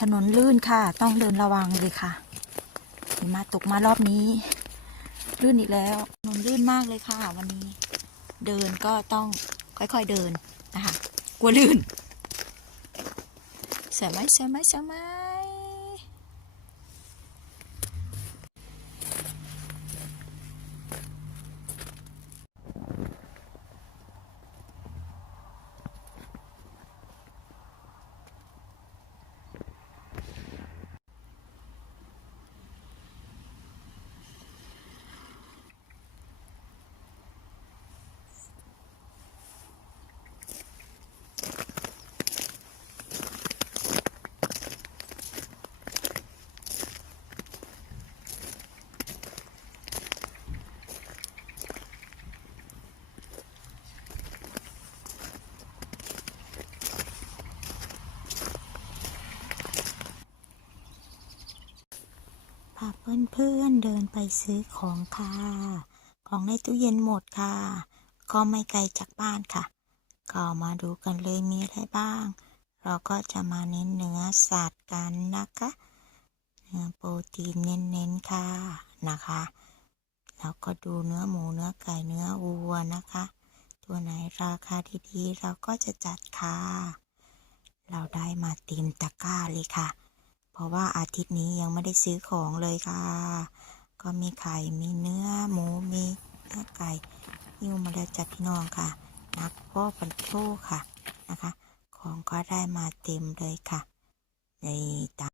ถนนลื่นค่ะ ต้องเดินระวังเลยค่ะหิมะตกมารอบนี้ ลื่นอีกแล้วถนนลื่นมากเลยค่ะ วันนี้ เดินก็ต้องค่อยๆเดินนะคะ กลัวลื่นเสียไหมเสียไหมเสียไหม พาเพื่อนๆเดินไปซื้อของค่ะ ของในตู้เย็นหมดค่ะ ก็ไม่ไกลจากบ้านค่ะ ก็มาดูกันเลยมีอะไรบ้าง เราก็จะมาเน้นเนื้อสัตว์กันนะคะ เนื้อโปรตีนเน้นๆค่ะนะคะ แล้วก็ดูเนื้อหมูเนื้อไก่เนื้อวัวนะคะ ตัวไหนราคาดีๆเราก็จะจัดค่ะ เราได้มาเต็มตะกร้าเลยค่ะ เพราะว่าอาทิตย์นี้ยังไม่ได้ซื้อของเลยค่ะ ก็มีไข่ มีเนื้อหมู มีเนื้อไก่ยิ้วมาแล้วจากพี่น้องค่ะ นักพ่อปันโชค่ะนะคะ ของก็ได้มาเต็มเลยค่ะในตา